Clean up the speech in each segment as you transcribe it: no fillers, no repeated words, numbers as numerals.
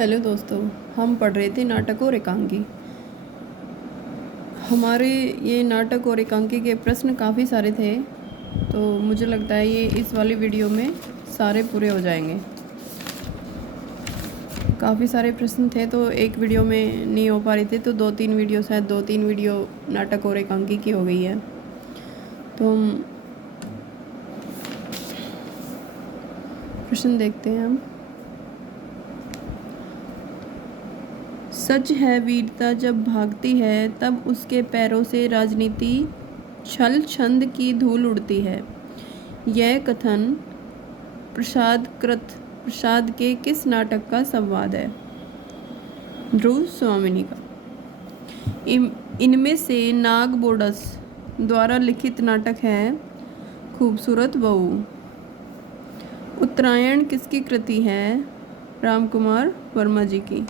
Hello दोस्तों, हम पढ़ रहे थे नाटक और एकांकी। हमारे ये नाटक और एकांकी के प्रश्न काफ़ी सारे थे, तो मुझे लगता है ये इस वाली वीडियो में सारे पूरे हो जाएंगे। काफ़ी सारे प्रश्न थे तो एक वीडियो में नहीं हो पा रही थी, तो दो तीन वीडियो नाटक और एकांकी की हो गई है। तो हम प्रश्न देखते हैं। हम सच है वीरता जब भागती है तब उसके पैरों से राजनीति छल छंद की धूल उड़ती है। यह कथन प्रसाद के किस नाटक का संवाद है? ध्रुव स्वामिनी का। इनमें से नाग बोडस द्वारा लिखित नाटक है खूबसूरत बहू। उत्तरायण किसकी कृति है? रामकुमार वर्मा जी की।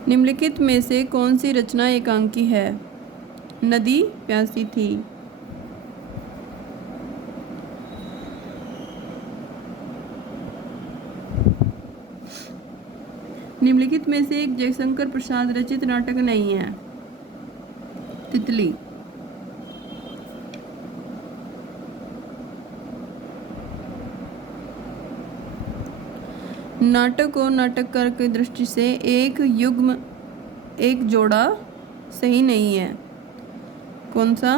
निम्नलिखित में से कौन सी रचना एकांकी है? नदी प्यासी थी। निम्नलिखित में से एक जयशंकर प्रसाद रचित नाटक नहीं है। तितली। नाटक और नाटककार की दृष्टि से एक जोड़ा सही नहीं है। कौन सा?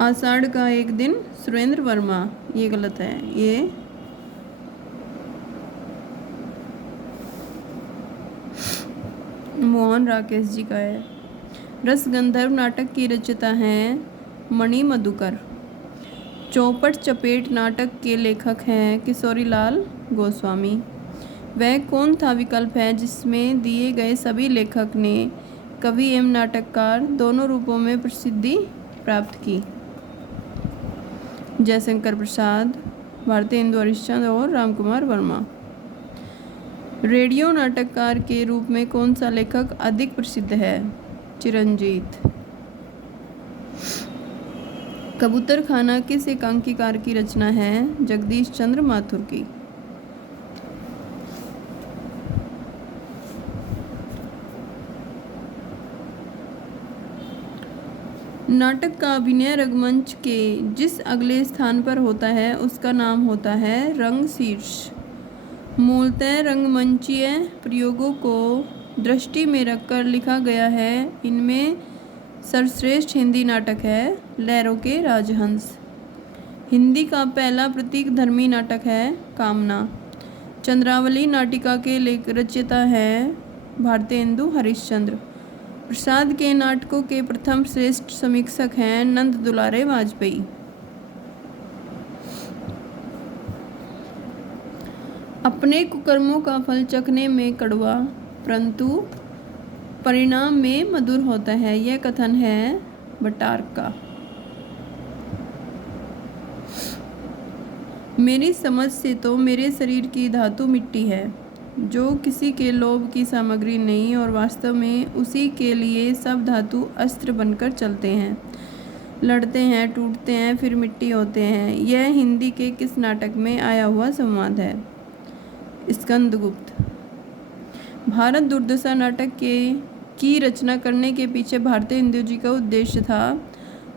आषाढ़ का एक दिन सुरेंद्र वर्मा। ये गलत है। ये मोहन राकेश जी का है। रसगंधर्व नाटक की रचयिता हैं मणि मधुकर। चौपट चपेट नाटक के लेखक हैं किशोरीलाल गोस्वामी। वह कौन था विकल्प है जिसमें दिए गए सभी लेखक ने कवि एवं नाटककार दोनों रूपों में प्रसिद्धि प्राप्त की? जयशंकर प्रसाद, भारतेंदु हरिश्चंद्र और रामकुमार वर्मा। रेडियो नाटककार के रूप में कौन सा लेखक अधिक प्रसिद्ध है? चिरंजीत। कबूतर खाना किस एकांकीकार की रचना है? जगदीश चंद्र माथुर की। नाटक का अभिनय रंगमंच के जिस अगले स्थान पर होता है उसका नाम होता है रंगशीर्ष। मूलतः रंगमंचीय प्रयोगों को दृष्टि में रखकर लिखा गया है। इनमें सर्वश्रेष्ठ हिंदी नाटक है लहरों के राजहंस। हिंदी का पहला प्रतीक धर्मी नाटक है कामना। चंद्रावली नाटिका के रचयिता हैं भारतेंदु हरिश्चंद्र। प्रसाद के नाटकों के प्रथम श्रेष्ठ समीक्षक हैं नंद दुलारे वाजपेयी। अपने कुकर्मों का फल चखने में कड़वा परंतु परिणाम में मधुर होता है। यह कथन है बटार्क का। मेरी समझ से तो मेरे शरीर की धातु मिट्टी है, जो किसी के लोभ की सामग्री नहीं, और वास्तव में उसी के लिए सब धातु अस्त्र बनकर चलते हैं, लड़ते हैं, टूटते हैं, फिर मिट्टी होते हैं। यह हिंदी के किस नाटक में आया हुआ संवाद है? स्कंदगुप्त। भारत दुर्दशा नाटक की रचना करने के पीछे भारतेंदु जी का उद्देश्य था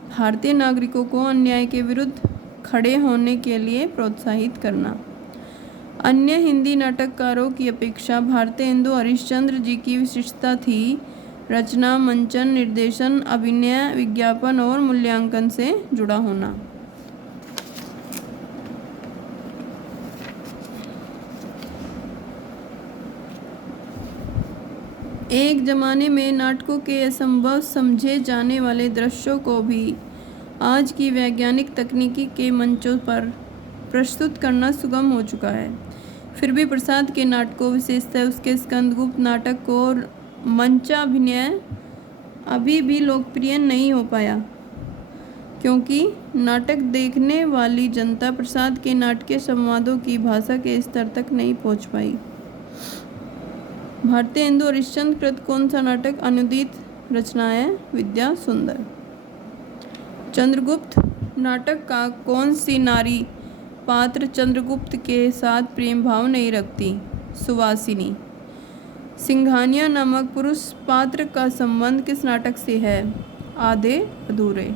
भारतीय नागरिकों को अन्याय के विरुद्ध खड़े होने के लिए प्रोत्साहित करना। अन्य हिंदी नाटककारों की अपेक्षा भारतेंदु हरिश्चंद्र जी की विशिष्टता थी रचना, मंचन, निर्देशन, अभिनय, विज्ञापन और मूल्यांकन से जुड़ा होना। एक जमाने में नाटकों के असंभव समझे जाने वाले दृश्यों को भी आज की वैज्ञानिक तकनीकी के मंचों पर प्रस्तुत करना सुगम हो चुका है। फिर भी प्रसाद के नाटकों, विशेषतः उसके स्कंदगुप्त नाटक और मंचाभिनय अभी भी लोकप्रिय नहीं हो पाया, क्योंकि नाटक देखने वाली जनता प्रसाद के नाटकीय संवादों की भाषा के स्तर तक नहीं पहुंच पाई। भारतेंदु हरिश्चंद्र कृत कौन सा नाटक अनुदित रचना है? विद्या सुंदर। चंद्रगुप्त नाटक का कौन सी नारी पात्र चंद्रगुप्त के साथ प्रेम भाव नहीं रखती? सुवासिनी। सिंघानिया नामक पुरुष पात्र का संबंध किस नाटक से है? आधे अधूरे।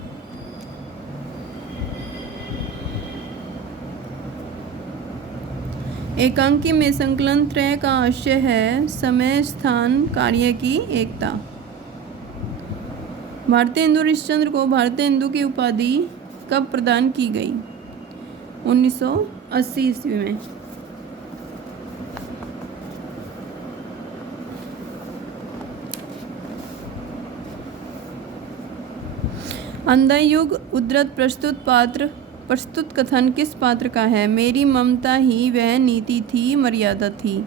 एकांकी में संकलन त्रय का आशय है समय स्थान कार्य की एकता। भारतेंदु हरिश्चंद्र को भारतेंदु की उपाधि कब प्रदान की गई? 1980 ईस्वी में। अंधा युग उद्धृत प्रस्तुत कथन किस पात्र का है? मेरी ममता ही वह नीति थी, मर्यादा थी।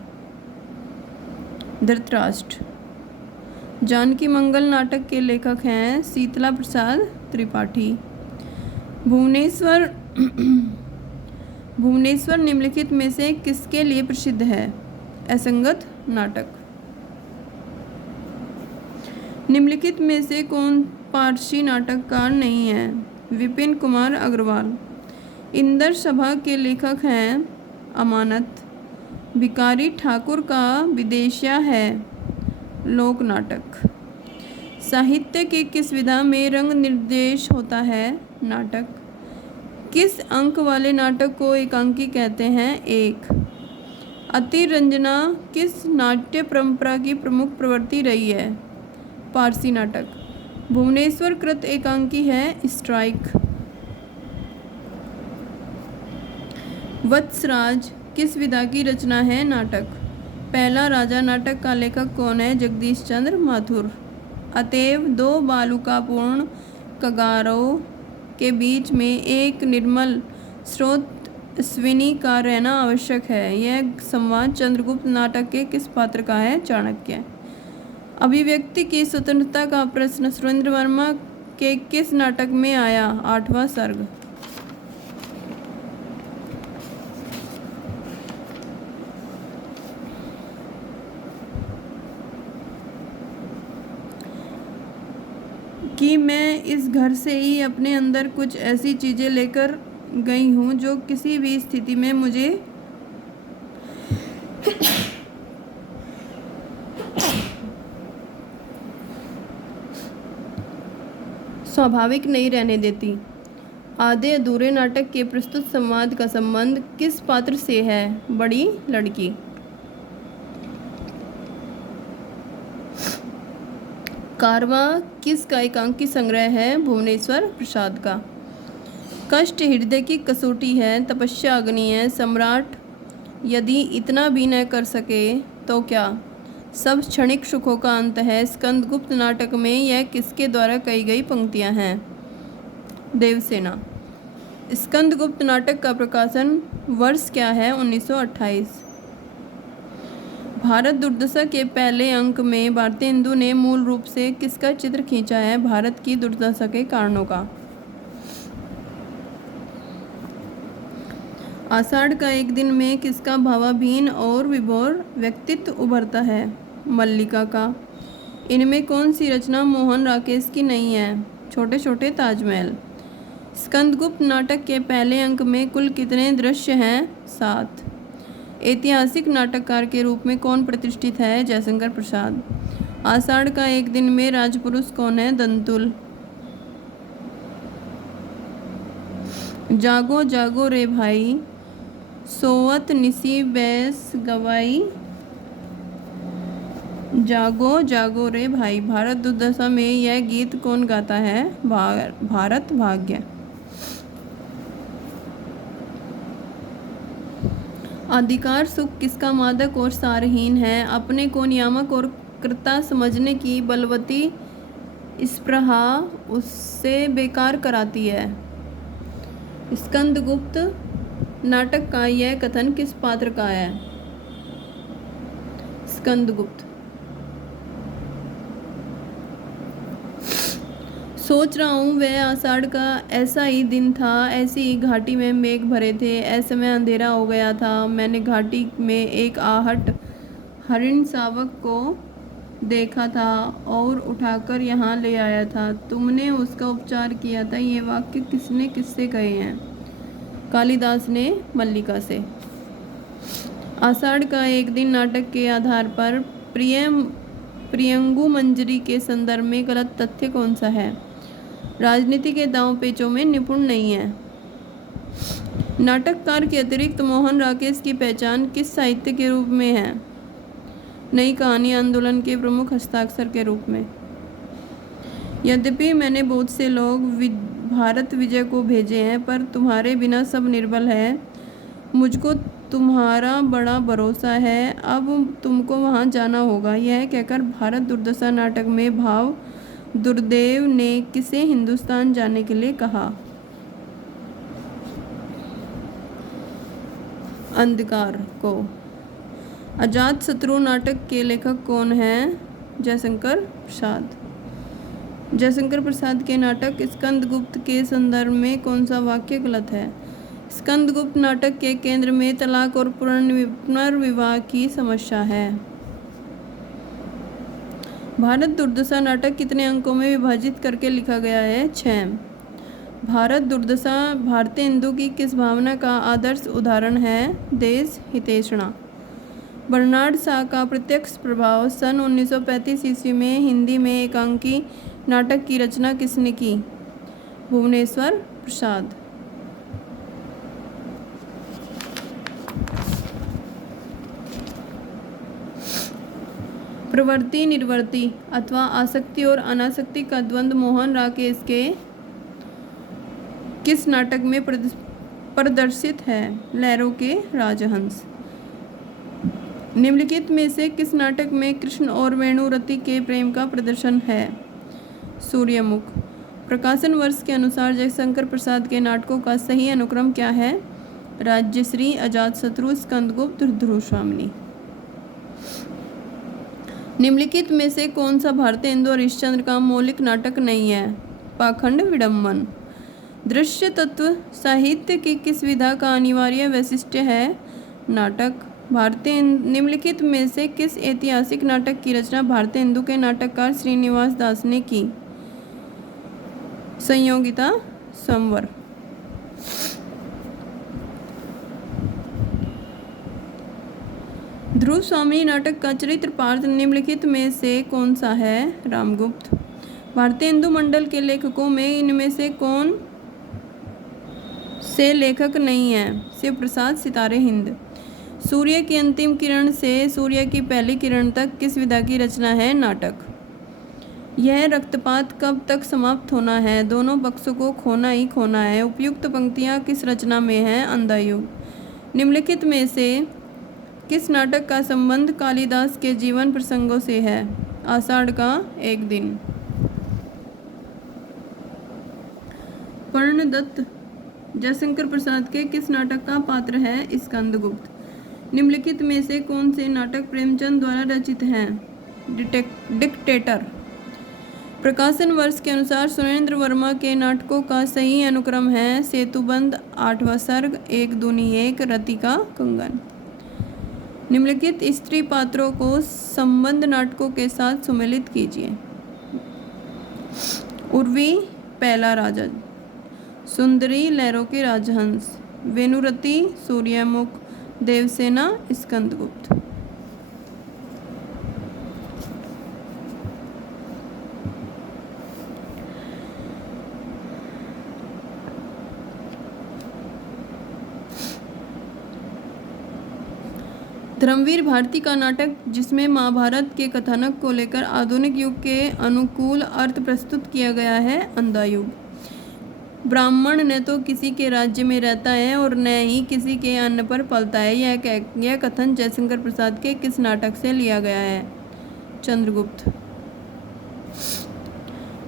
धृतराष्ट्र। जानकी मंगल नाटक के लेखक हैं शीतला प्रसाद त्रिपाठी। भुवनेश्वर निम्नलिखित में से किसके लिए प्रसिद्ध है? असंगत नाटक। निम्नलिखित में से कौन पारसी नाटककार नहीं है? विपिन कुमार अग्रवाल। इंदर सभा के लेखक हैं अमानत। भिखारी ठाकुर का विदेशिया है लोक नाटक। साहित्य के किस विधा में रंग निर्देश होता है? नाटक। किस अंक वाले नाटक को एकांकी कहते हैं? 1। अतिरंजना किस नाट्य परंपरा की प्रमुख प्रवृत्ति रही है? पारसी नाटक। भुवनेश्वर कृत एकांकी है स्ट्राइक। वत्सराज किस विधा की रचना है? नाटक। पहला राजा नाटक का लेखक कौन है? जगदीश चंद्र माथुर। अतएव दो बालुकापूर्ण कगारों के बीच में एक निर्मल स्रोत अश्विनी का रहना आवश्यक है। यह संवाद चंद्रगुप्त नाटक के किस पात्र का है? चाणक्य। अभिव्यक्ति की स्वतंत्रता का प्रश्न सुरेंद्र वर्मा के किस नाटक में आया? 8वां सर्ग। कि मैं इस घर से ही अपने अंदर कुछ ऐसी चीज़ें लेकर गई हूँ जो किसी भी स्थिति में मुझे स्वाभाविक नहीं रहने देती। आधे अधूरे नाटक के प्रस्तुत संवाद का संबंध किस पात्र से है? बड़ी लड़की। कारवां किसका एकांकी संग्रह है? भुवनेश्वर प्रसाद का। कष्ट हृदय की कसौटी है, तपस्या अग्नि है। सम्राट यदि इतना भी न कर सके तो क्या? सब क्षणिक सुखों का अंत है। स्कंदगुप्त नाटक में यह किसके द्वारा कही गई पंक्तियां हैं? देवसेना। स्कंदगुप्त नाटक का प्रकाशन वर्ष क्या है? 1928। भारत दुर्दशा के पहले अंक में भारतेंदु ने मूल रूप से किसका चित्र खींचा है? भारत की दुर्दशा के कारणों का। आषाढ़ का एक दिन में किसका भावाधीन और विभोर व्यक्तित्व उभरता है? मल्लिका का। इनमें कौन सी रचना मोहन राकेश की नहीं है? छोटे छोटे ताजमहल। स्कंदगुप्त नाटक के पहले अंक में कुल कितने दृश्य हैं? 7। ऐतिहासिक नाटककार के रूप में कौन प्रतिष्ठित है? जयशंकर प्रसाद। आषाढ़ का एक दिन में राजपुरुष कौन है? दंतुल। जागो जागो रे भाई, सोवत निसी बैस गवाई। जागो जागो रे भाई। भारत दुर्दशा में यह गीत कौन गाता है? भारत भाग्य। अधिकार सुख किसका मादक और सारहीन है? अपने को नियामक और कर्ता समझने की बलवती स्पृहा उससे बेकार कराती है। स्कंदगुप्त नाटक का यह कथन किस पात्र का है? स्कंदगुप्त। सोच रहा हूँ वह आषाढ़ का ऐसा ही दिन था, ऐसी ही घाटी में मेघ भरे थे, ऐसे में अंधेरा हो गया था। मैंने घाटी में एक आहट हरिण शावक को देखा था और उठाकर यहाँ ले आया था। तुमने उसका उपचार किया था। ये वाक्य किसने किससे कहे हैं? कालिदास ने मल्लिका से। आषाढ़ का एक दिन नाटक के आधार पर प्रियंगु मंजरी के संदर्भ में गलत तथ्य कौन सा है? राजनीति के दांव पेचों में निपुण नहीं है। नाटककार के अतिरिक्त मोहन राकेश की पहचान किस साहित्य के रूप में है? नई कहानी आंदोलन के प्रमुख हस्ताक्षर के रूप में। यद्यपि मैंने बहुत से लोग भारत विजय को भेजे हैं, पर तुम्हारे बिना सब निर्बल है। मुझको तुम्हारा बड़ा भरोसा है, अब तुमको वहाँ जाना होगा। यह कहकर भारत दुर्दशा नाटक में भाव दुर्देव ने किसे हिंदुस्तान जाने के लिए कहा? अंधकार को। अजातशत्रु नाटक के लेखक कौन हैं? जयशंकर प्रसाद। जयशंकर प्रसाद के नाटक स्कंदगुप्त के संदर्भ में कौन सा वाक्य गलत है? स्कंदगुप्त नाटक के केंद्र में तलाक और पुनर्विवाह की समस्या है। भारत दुर्दशा नाटक कितने अंकों में विभाजित करके लिखा गया है? 6। भारत दुर्दशा भारतेंदु की किस भावना का आदर्श उदाहरण है? देश हितैषणा। बर्नार्ड शॉ का प्रत्यक्ष प्रभाव। सन 1935 ईस्वी में हिंदी में एकांकी नाटक की रचना किसने की? भुवनेश्वर प्रसाद। प्रवृत्ति निर्वृत्ति अथवा आसक्ति और अनासक्ति का द्वंद्व मोहन राकेश के किस नाटक में प्रदर्शित है? लहरों के राजहंस। निम्नलिखित में से किस नाटक में कृष्ण और वेणुरति के प्रेम का प्रदर्शन है? सूर्यमुख। प्रकाशन वर्ष के अनुसार जयशंकर प्रसाद के नाटकों का सही अनुक्रम क्या है? राज्यश्री, अजातशत्रु, स्कंदगुप्त, ध्रुवस्वामिनी। निम्नलिखित में से कौन सा भारतेंदु और हरिश्चंद्र का मौलिक नाटक नहीं है? पाखंड विडंबन। दृश्य तत्व साहित्य की किस विधा का अनिवार्य वैशिष्ट्य है? नाटक। निम्नलिखित में से किस ऐतिहासिक नाटक की रचना भारतेंदु के नाटककार श्रीनिवास दास ने की? संयोगिता संवर। ध्रुवस्वामिनी नाटक का चरित्र पात्र निम्नलिखित में से कौन सा है? रामगुप्त। भारतेंदु मंडल के लेखकों में इनमें से कौन से लेखक नहीं है? शिव प्रसाद, सितारे हिंद। सूर्य की अंतिम किरण से सूर्य की पहली किरण तक किस विधा की रचना है? नाटक। यह रक्तपात कब तक समाप्त होना है? दोनों पक्षों को खोना ही खोना है। उपयुक्त पंक्तियाँ किस रचना में हैं? अंधायुग। निम्नलिखित में से किस नाटक का संबंध कालिदास के जीवन प्रसंगों से है? आषाढ़ का एक दिन। कर्णदत्त जयशंकर प्रसाद के किस नाटक का पात्र है? स्कंदगुप्त। निम्नलिखित में से कौन से नाटक प्रेमचंद द्वारा रचित हैं? डिक्टेटर। प्रकाशन वर्ष के अनुसार सुरेंद्र वर्मा के नाटकों का सही अनुक्रम है? सेतुबंध, आठवां सर्ग, एक दूनी एक, रति का कंगन। निम्नलिखित स्त्री पात्रों को संबंध नाटकों के साथ सुमेलित कीजिए। उर्वी, पहला राजा। सुंदरी, लहरों के राजहंस। वेणुरति, सूर्यमुख। देवसेना, स्कंदगुप्त। धर्मवीर भारती का नाटक जिसमें महाभारत के कथानक को लेकर आधुनिक युग के अनुकूल अर्थ प्रस्तुत किया गया है? अंधायुग। ब्राह्मण न तो किसी के राज्य में रहता है और न ही किसी के अन्न पर पलता है। यह कथन जयशंकर प्रसाद के किस नाटक से लिया गया है? चंद्रगुप्त।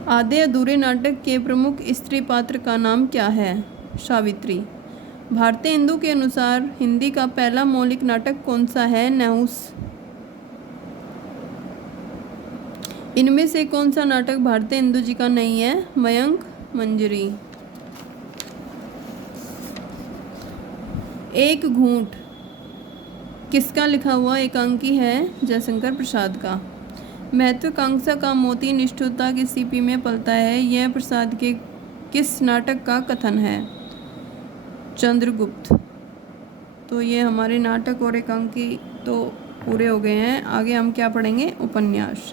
आधे अधूरे नाटक के प्रमुख स्त्री पात्र का नाम क्या है? सावित्री। भारतेंदु के अनुसार हिंदी का पहला मौलिक नाटक कौन सा है? नहुस। इनमें से कौन सा नाटक भारतेंदु जी का नहीं है? मयंक मंजरी। एक घूंट किसका लिखा हुआ एकांकी है? जयशंकर प्रसाद का। महत्वाकांक्षा का मोती निष्ठुरता की सीपी में पलता है, यह प्रसाद के किस नाटक का कथन है? चंद्रगुप्त। तो तो ये हमारे नाटक और एकांकी तो पूरे हो गए हैं। आगे हम क्या पढ़ेंगे? उपन्यास।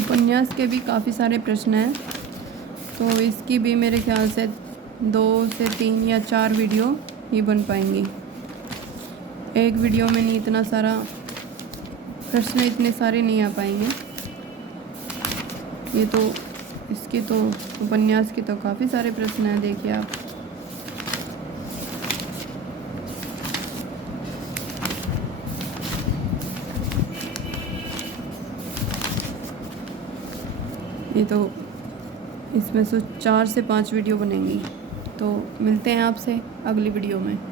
उपन्यास के भी काफ़ी सारे प्रश्न हैं, तो इसकी भी मेरे ख्याल से 2 से 3 या 4 वीडियो ही बन पाएंगी। एक वीडियो में नहीं इतना सारा प्रश्न, इतने सारे नहीं आ पाएंगे। ये तो इसके तो उपन्यास के तो काफ़ी सारे प्रश्न हैं, देखिए आप। ये तो इसमें से 4 से 5 वीडियो बनेंगी। तो मिलते हैं आपसे अगली वीडियो में।